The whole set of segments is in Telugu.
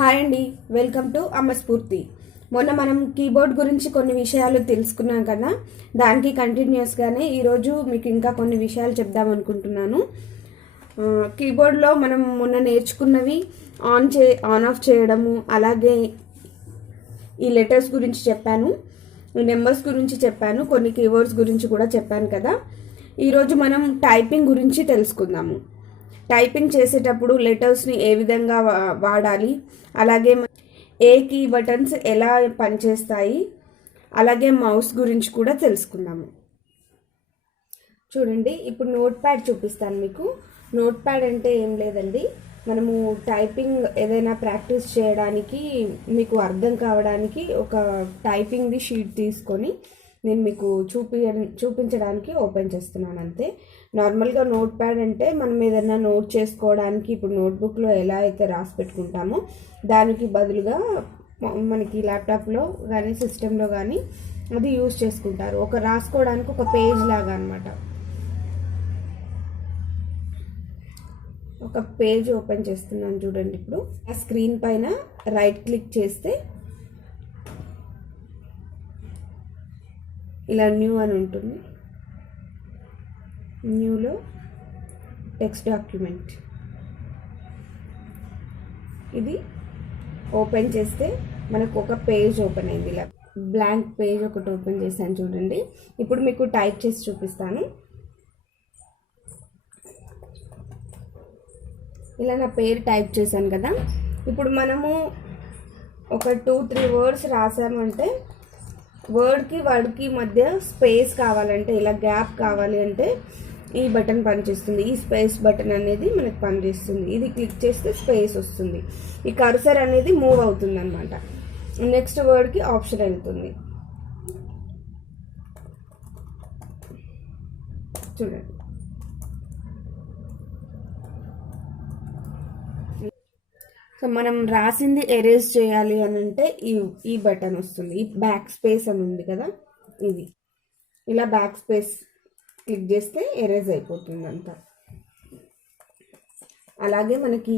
హాయ్ అండి, వెల్కమ్ టు అమ్మ స్ఫూర్తి. మొన్న మనం కీబోర్డ్ గురించి కొన్ని విషయాలు తెలుసుకున్నాం కదా, దానికి కంటిన్యూస్గానే ఈరోజు మీకు ఇంకా కొన్ని విషయాలు చెప్దాం అనుకుంటున్నాను. కీబోర్డ్లో మనం మొన్న నేర్చుకున్నవి ఆన్ ఆఫ్ చేయడము, అలాగే ఈ లెటర్స్ గురించి చెప్పాను, ఈ నెంబర్స్ గురించి చెప్పాను, కొన్ని కీవర్డ్స్ గురించి కూడా చెప్పాను కదా. ఈరోజు మనం టైపింగ్ గురించి తెలుసుకుందాము. టైపింగ్ చేసేటప్పుడు లెటర్స్ని ఏ విధంగా వాడాలి, అలాగే ఏ కీ బటన్స్ ఎలా పనిచేస్తాయి, అలాగే మౌస్ గురించి కూడా తెలుసుకుందాము. చూడండి, ఇప్పుడు నోట్ ప్యాడ్ చూపిస్తాను మీకు. నోట్ ప్యాడ్ అంటే ఏం లేదండి, మనము టైపింగ్ ఏదైనా ప్రాక్టీస్ చేయడానికి మీకు అర్థం కావడానికి ఒక టైపింగ్ది షీట్ తీసుకొని నేను మీకు చూపించడానికి ఓపెన్ చేస్తున్నాను అంతే. నార్మల్గా నోట్ ప్యాడ్ అంటే మనం ఏదైనా నోట్ చేసుకోవడానికి ఇప్పుడు నోట్బుక్లో ఎలా అయితే రాసి పెట్టుకుంటామో దానికి బదులుగా మనకి ల్యాప్టాప్లో కానీ సిస్టంలో కానీ అది యూజ్ చేసుకుంటారు, ఒక రాసుకోవడానికి ఒక పేజ్ లాగా అనమాట. ఒక పేజ్ ఓపెన్ చేస్తున్నాను చూడండి. ఇప్పుడు ఆ స్క్రీన్ పైన రైట్ క్లిక్ చేస్తే ఇలా న్యూ అని ఉంటుంది. న్యూలో టెక్స్ట్ డాక్యుమెంట్ ఇది ఓపెన్ చేస్తే మనకు ఒక పేజ్ ఓపెన్ అయింది. ఇలా బ్లాంక్ పేజ్ ఒకటి ఓపెన్ చేశాను చూడండి. ఇప్పుడు మీకు టైప్ చేసి చూపిస్తాను. ఇలా నా పేరు టైప్ చేశాను కదా. ఇప్పుడు మనము ఒక 2-3 వర్డ్స్ రాసామంటే వర్డ్కి మధ్య స్పేస్ కావాలంటే, ఇలా గ్యాప్ కావాలి అంటే ఈ బటన్ పనిచేస్తుంది. ఈ స్పేస్ బటన్ అనేది మనకు పనిచేస్తుంది. ఇది క్లిక్ చేస్తే స్పేస్ వస్తుంది. ఈ కర్సర్ అనేది మూవ్ అవుతుంది అనమాట. నెక్స్ట్ వర్డ్కి ఆప్షన్ వెళ్తుంది. చూడండి, సో మనం రాసింది ఎరేజ్ చేయాలి అని అంటే ఈ బటన్ వస్తుంది. ఈ బ్యాక్ స్పేస్ అని ఉంది కదా, ఇది ఇలా బ్యాక్ స్పేస్ క్లిక్ చేస్తే ఎరేజ్ అయిపోతుంది అంతా. అలాగే మనకి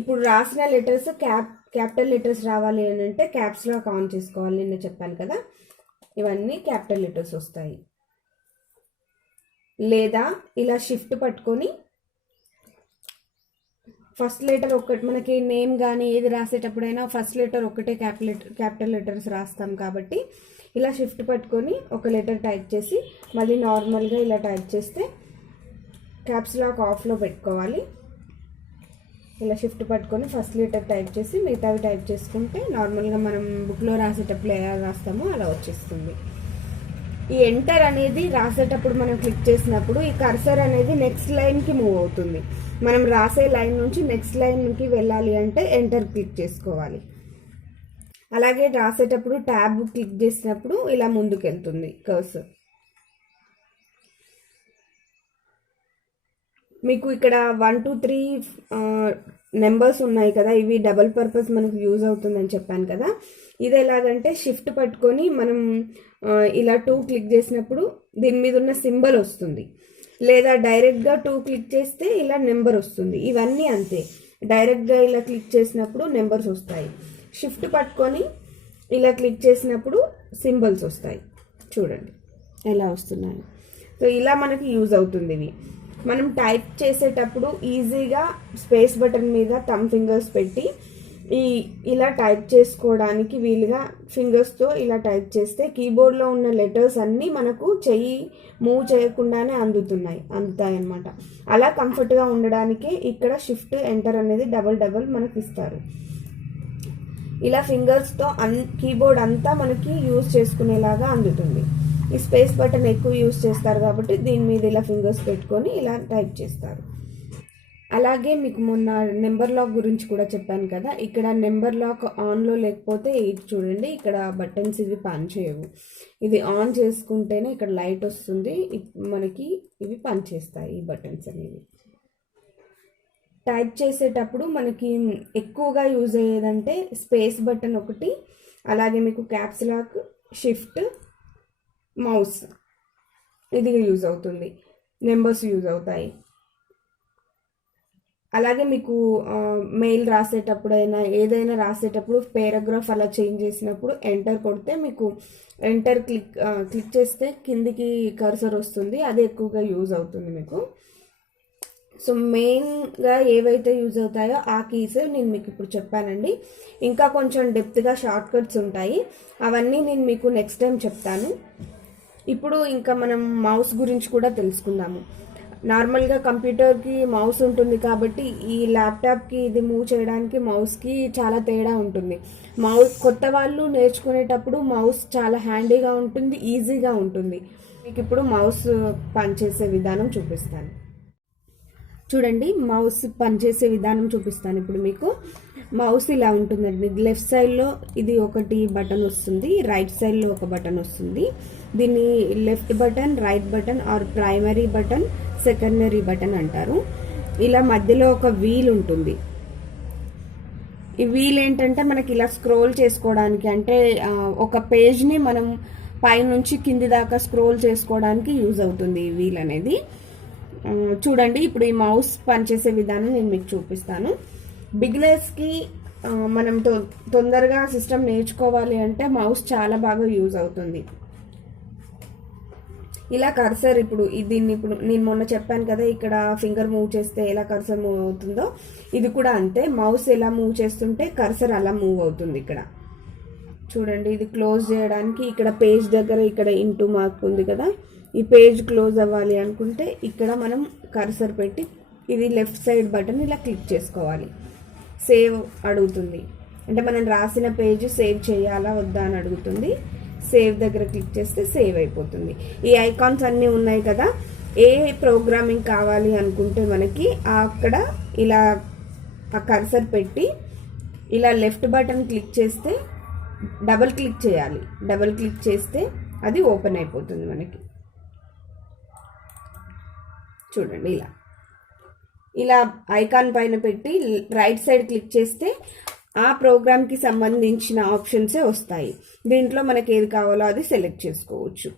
ఇప్పుడు రాసిన లెటర్స్ క్యాపిటల్ లెటర్స్ రావాలి అని అంటే క్యాప్స్ లాక్ ఆన్ చేసుకోవాలి. నేను చెప్పాను కదా, ఇవన్నీ క్యాపిటల్ లెటర్స్ వస్తాయి. లేదా ఇలా షిఫ్ట్ పట్టుకొని ఫస్ట్ లెటర్ ఒకటి, మనకి నేమ్ కానీ ఏది రాసేటప్పుడైనా ఫస్ట్ లెటర్ ఒకటే క్యాపిటల్ లెటర్స్ రాస్తాం కాబట్టి ఇలా షిఫ్ట్ పట్టుకొని ఒక లెటర్ టైప్ చేసి మళ్ళీ నార్మల్గా ఇలా టైప్ చేస్తే క్యాప్స్ లాక్ ఆఫ్లో పెట్టుకోవాలి. ఇలా షిఫ్ట్ పట్టుకొని ఫస్ట్ లెటర్ టైప్ చేసి మిగతావి టైప్ చేసుకుంటే నార్మల్గా మనం బుక్లో రాసేటప్పుడు ఎలా రాస్తామో అలా వచ్చేస్తుంది. ఈ ఎంటర్ అనేది రాసేటప్పుడు మనం క్లిక్ చేసినప్పుడు ఈ కర్సర్ అనేది నెక్స్ట్ లైన్కి మూవ్ అవుతుంది. మనం రాసే లైన్ నుంచి నెక్స్ట్ లైన్కి వెళ్ళాలి అంటే ఎంటర్ క్లిక్ చేసుకోవాలి. అలాగే రాసేటప్పుడు ట్యాబ్ క్లిక్ చేసినప్పుడు ఇలా ముందుకు వెళ్తుంది కర్సర్. మీకు ఇక్కడ 1 2 3 నెంబర్స్ ఉన్నాయి కదా, ఇవి డబుల్ పర్పస్ మనకు యూజ్ అవుతుందని చెప్పాను కదా. ఇది ఎలాగంటే షిఫ్ట్ పట్టుకొని మనం ఇలా 2 క్లిక్ చేసినప్పుడు దీని మీద ఉన్న సింబల్ వస్తుంది, లేదా డైరెక్ట్గా 2 క్లిక్ చేస్తే ఇలా నెంబర్ వస్తుంది. ఇవన్నీ అంతే, డైరెక్ట్గా ఇలా క్లిక్ చేసినప్పుడు నెంబర్స్ వస్తాయి, షిఫ్ట్ పట్టుకొని ఇలా క్లిక్ చేసినప్పుడు సింబల్స్ వస్తాయి. చూడండి ఎలా వస్తున్నాయి. సో ఇలా మనకి యూజ్ అవుతుంది ఇవి. మనం టైప్ చేసేటప్పుడు ఈజీగా స్పేస్ బటన్ మీద థంబ్ ఫింగర్స్ పెట్టి ఇలా టైప్ చేసుకోవడానికి వీలుగా ఫింగర్స్తో ఇలా టైప్ చేస్తే కీబోర్డ్లో ఉన్న లెటర్స్ అన్నీ మనకు చెయ్యి మూవ్ చేయకుండానే అందుతాయి అన్నమాట. అలా కంఫర్ట్గా ఉండడానికే ఇక్కడ షిఫ్ట్ ఎంటర్ అనేది డబల్ మనకి ఇస్తారు. ఇలా ఫింగర్స్తో కీబోర్డ్ అంతా మనకి యూజ్ చేసుకునేలాగా అందుతుంది. ఈ స్పేస్ బటన్ ఎక్కువ యూజ్ చేస్తారు కాబట్టి దీని మీద ఇలా ఫింగర్స్ పెట్టుకొని ఇలా టైప్ చేస్తారు. అలాగే మీకు మొన్న నెంబర్ లాక్ గురించి కూడా చెప్పాను కదా, ఇక్కడ నెంబర్ లాక్ ఆన్లో లేకపోతే ఇది చూడండి, ఇక్కడ బటన్స్ ఇవి పనిచేయవు. ఇది ఆన్ చేసుకుంటేనే ఇక్కడ లైట్ వస్తుంది, మనకి ఇవి పనిచేస్తాయి ఈ బటన్స్ అనేవి. టైప్ చేసేటప్పుడు మనకి ఎక్కువగా యూజ్ అయ్యేదంటే స్పేస్ బటన్ ఒకటి, అలాగే మీకు క్యాప్స్ లాక్, షిఫ్ట్, మౌస్ ఇది యూజ్ అవుతుంది, నెంబర్స్ యూజ్ అవుతాయి. అలాగే మీకు మెయిల్ రాసేటప్పుడైనా ఏదైనా రాసేటప్పుడు పారాగ్రాఫ్ అలా చేంజ్ చేసినప్పుడు ఎంటర్ కొడితే మీకు ఎంటర్ క్లిక్ చేస్తే కిందికి కర్సర్ వస్తుంది, అది ఎక్కువగా యూజ్ అవుతుంది మీకు. సో మెయిన్గా ఏవైతే యూజ్ అవుతాయో ఆ కీస్ నేను మీకు ఇప్పుడు చెప్పానండి. ఇంకా కొంచెం డెప్త్గా షార్ట్ కట్స్ ఉంటాయి, అవన్నీ నేను మీకు నెక్స్ట్ టైం చెప్తాను. ఇప్పుడు ఇంకా మనం మౌస్ గురించి కూడా తెలుసుకుందాము. నార్మల్గా కంప్యూటర్కి మౌస్ ఉంటుంది కాబట్టి ఈ ల్యాప్టాప్కి ఇది మూవ్ చేయడానికి మౌస్కి చాలా తేడా ఉంటుంది. కొత్త వాళ్ళు నేర్చుకునేటప్పుడు మౌస్ చాలా హ్యాండీగా ఉంటుంది, ఈజీగా ఉంటుంది. మీకు ఇప్పుడు మౌస్ పనిచేసే విధానం చూపిస్తాను. చూడండి, మౌస్ పనిచేసే విధానం చూపిస్తాను ఇప్పుడు మీకు. మౌస్ ఇలా ఉంటుందండి. లెఫ్ట్ సైడ్లో ఇది ఒకటి బటన్ వస్తుంది, రైట్ సైడ్లో ఒక బటన్ వస్తుంది. దీన్ని left button, right button or primary button, secondary button అంటారు. ఇలా మధ్యలో ఒక వీల్ ఉంటుంది. ఈ వీల్ ఏంటంటే మనకి ఇలా స్క్రోల్ చేసుకోవడానికి, అంటే ఒక పేజ్ని మనం పైనుంచి కింది దాకా స్క్రోల్ చేసుకోవడానికి యూజ్ అవుతుంది ఈ వీల్ అనేది. చూడండి, ఇప్పుడు ఈ మౌస్ పనిచేసే విధానం నేను మీకు చూపిస్తాను. బిగినర్స్కి మనం తొందరగా సిస్టమ్ నేర్చుకోవాలి అంటే మౌస్ చాలా బాగా యూజ్ అవుతుంది. ఇలా కర్సర్ ఇప్పుడు నేను మొన్న చెప్పాను కదా, ఇక్కడ ఫింగర్ మూవ్ చేస్తే ఎలా కర్సర్ మూవ్ అవుతుందో ఇది కూడా అంతే. మౌస్ ఎలా మూవ్ చేస్తుంటే కర్సర్ అలా మూవ్ అవుతుంది. ఇక్కడ చూడండి, ఇది క్లోజ్ చేయడానికి ఇక్కడ పేజ్ దగ్గర ఇక్కడ ఇంటూ మార్క్ ఉంది కదా, ఈ పేజ్ క్లోజ్ అవ్వాలి అనుకుంటే ఇక్కడ మనం కర్సర్ పెట్టి ఇది లెఫ్ట్ సైడ్ బటన్ ఇలా క్లిక్ చేసుకోవాలి. సేవ్ అడుగుతుంది, అంటే మనం రాసిన పేజ్ సేవ్ చేయాలా వద్దా అని అడుగుతుంది. సేవ్ దగ్గర క్లిక్ చేస్తే సేవ్ అయిపోతుంది. ఈ ఐకాన్స్ అన్నీ ఉన్నాయి కదా, ఏ ప్రోగ్రామింగ్ కావాలి అనుకుంటే మనకి అక్కడ ఇలా ఆ కర్సర్ పెట్టి ఇలా లెఫ్ట్ బటన్ క్లిక్ చేస్తే డబుల్ క్లిక్ చేయాలి. డబుల్ క్లిక్ చేస్తే అది ఓపెన్ అయిపోతుంది మనకి. చూడండి, ఇలా ఐకాన్ పైన పెట్టి రైట్ సైడ్ క్లిక్ చేస్తే ఆ ప్రోగ్రామ్కి సంబంధించిన ఆప్షన్సే వస్తాయి. దీంట్లో మనకి ఏది కావాలో అది సెలెక్ట్ చేసుకోవచ్చు.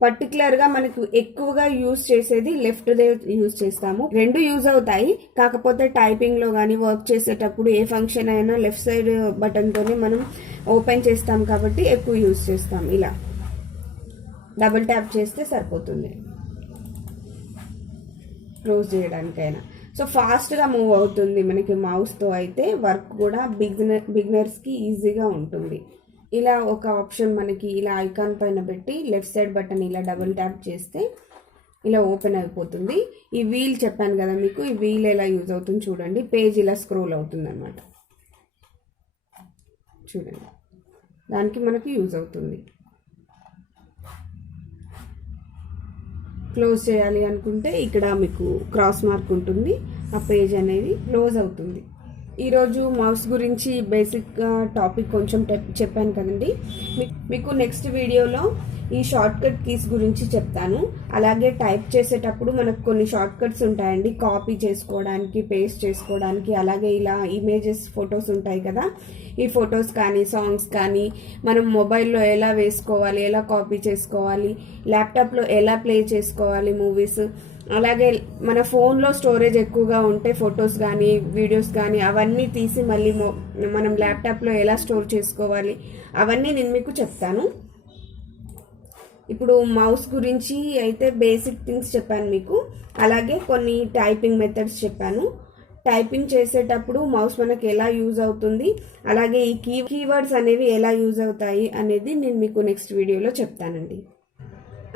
పర్టికులర్గా మనకు ఎక్కువగా యూజ్ చేసేది లెఫ్ట్దే యూజ్ చేస్తాము. రెండు యూజ్ అవుతాయి, కాకపోతే టైపింగ్లో కానీ వర్క్ చేసేటప్పుడు ఏ ఫంక్షన్ అయినా లెఫ్ట్ సైడ్ బటన్తోనే మనం ఓపెన్ చేస్తాం కాబట్టి ఎక్కువ యూజ్ చేస్తాం. ఇలా డబుల్ ట్యాప్ చేస్తే సరిపోతుంది క్లోజ్ చేయడానికైనా. సో ఫాస్ట్గా మూవ్ అవుతుంది మనకి మౌస్తో. అయితే వర్క్ కూడా బిగినర్స్కి ఈజీగా ఉంటుంది. ఇలా ఒక ఆప్షన్ మనకి ఇలా ఐకాన్ పైన పెట్టి లెఫ్ట్ సైడ్ బటన్ ఇలా డబుల్ ట్యాప్ చేస్తే ఇలా ఓపెన్ అయిపోతుంది. ఈ వీల్ చెప్పాను కదా మీకు, ఈ వీల్ ఎలా యూజ్ అవుతుంది చూడండి. పేజ్ ఇలా స్క్రోల్ అవుతుంది అన్నమాట. చూడండి, దానికి మనకి యూజ్ అవుతుంది. క్లోజ్ చేయాలి అనుకుంటే ఇక్కడ మీకు క్రాస్ మార్క్ ఉంటుంది, ఆ పేజ్ అనేది క్లోజ్ అవుతుంది. ఈరోజు మౌస్ గురించి బేసిక్గా టాపిక్ కొంచెం చెప్పాను కదండి. మీకు నెక్స్ట్ వీడియోలో ఈ షార్ట్ కట్ కీస్ గురించి చెప్తాను. అలాగే టైప్ చేసేటప్పుడు మనకు కొన్ని షార్ట్ కట్స్ ఉంటాయండి, కాపీ చేసుకోవడానికి, పేస్ట్ చేసుకోవడానికి. అలాగే ఇలా ఇమేజెస్, ఫొటోస్ ఉంటాయి కదా, ఈ ఫొటోస్ కానీ సాంగ్స్ కానీ మనం మొబైల్లో ఎలా వేసుకోవాలి, ఎలా కాపీ చేసుకోవాలి, ల్యాప్టాప్లో ఎలా ప్లే చేసుకోవాలి మూవీస్. అలాగే మన ఫోన్లో స్టోరేజ్ ఎక్కువగా ఉంటే ఫొటోస్ కానీ వీడియోస్ కానీ అవన్నీ తీసి మళ్ళీ మనం ల్యాప్టాప్లో ఎలా స్టోర్ చేసుకోవాలి అవన్నీ నేను మీకు చెప్తాను. ఇప్పుడు మౌస్ గురించి అయితే బేసిక్ థింగ్స్ చెప్పాను మీకు. అలాగే కొన్ని టైపింగ్ మెథడ్స్ చెప్పాను. టైపింగ్ చేసేటప్పుడు మౌస్ మనకి ఎలా యూజ్ అవుతుంది, అలాగే ఈ కీవర్డ్స్ అనేవి ఎలా యూజ్ అవుతాయి అనేది నేను మీకు నెక్స్ట్ వీడియోలో చెప్తానండి.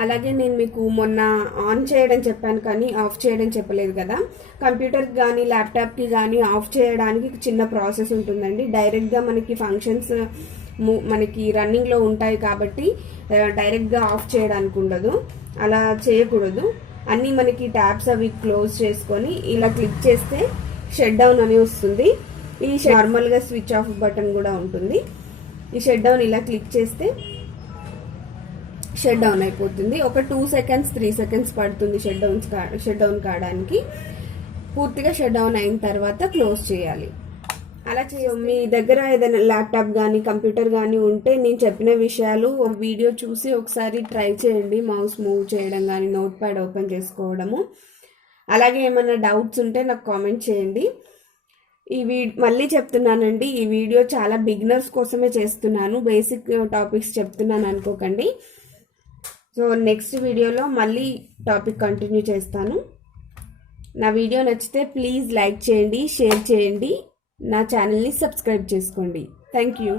అలాగే నేను మీకు మొన్న ఆన్ చేయడం చెప్పాను కానీ ఆఫ్ చేయడం చెప్పలేదు కదా. కంప్యూటర్కి కానీ ల్యాప్టాప్కి కానీ ఆఫ్ చేయడానికి చిన్న ప్రాసెస్ ఉంటుందండి. డైరెక్ట్గా మనకి ఫంక్షన్స్ మనకి రన్నింగ్లో ఉంటాయి కాబట్టి డైరెక్ట్గా ఆఫ్ చేయడానికి ఉండదు, అలా చేయకూడదు. అన్నీ మనకి ట్యాబ్స్ అవి క్లోజ్ చేసుకొని ఇలా క్లిక్ చేస్తే షట్ డౌన్ అని వస్తుంది. ఈ నార్మల్గా స్విచ్ ఆఫ్ బటన్ కూడా ఉంటుంది. ఈ షట్ డౌన్ ఇలా క్లిక్ చేస్తే షట్ డౌన్ అయిపోతుంది. ఒక 2 సెకండ్స్ 3 సెకండ్స్ పడుతుంది షట్ డౌన్ కావడానికి. పూర్తిగా షట్ డౌన్ అయిన తర్వాత క్లోజ్ చేయాలి. అలా మీ దగ్గర ఏదైనా ల్యాప్టాప్ కానీ కంప్యూటర్ కానీ ఉంటే నేను చెప్పిన విషయాలు ఒక వీడియో చూసి ఒకసారి ట్రై చేయండి. మౌస్ మూవ్ చేయడం కానీ, నోట్ ప్యాడ్ ఓపెన్ చేసుకోవడము. అలాగే ఏమైనా డౌట్స్ ఉంటే నాకు కామెంట్ చేయండి. మళ్ళీ చెప్తున్నానండి, ఈ వీడియో చాలా బిగినర్స్ కోసమే చేస్తున్నాను, బేసిక్ టాపిక్స్ చెప్తున్నాను అనుకోకండి. సో నెక్స్ట్ వీడియోలో మళ్ళీ టాపిక్ కంటిన్యూ చేస్తాను. నా వీడియో నచ్చితే ప్లీజ్ లైక్ చేయండి, షేర్ చేయండి, నా ఛానల్ని సబ్స్క్రైబ్ చేసుకోండి. Thank you.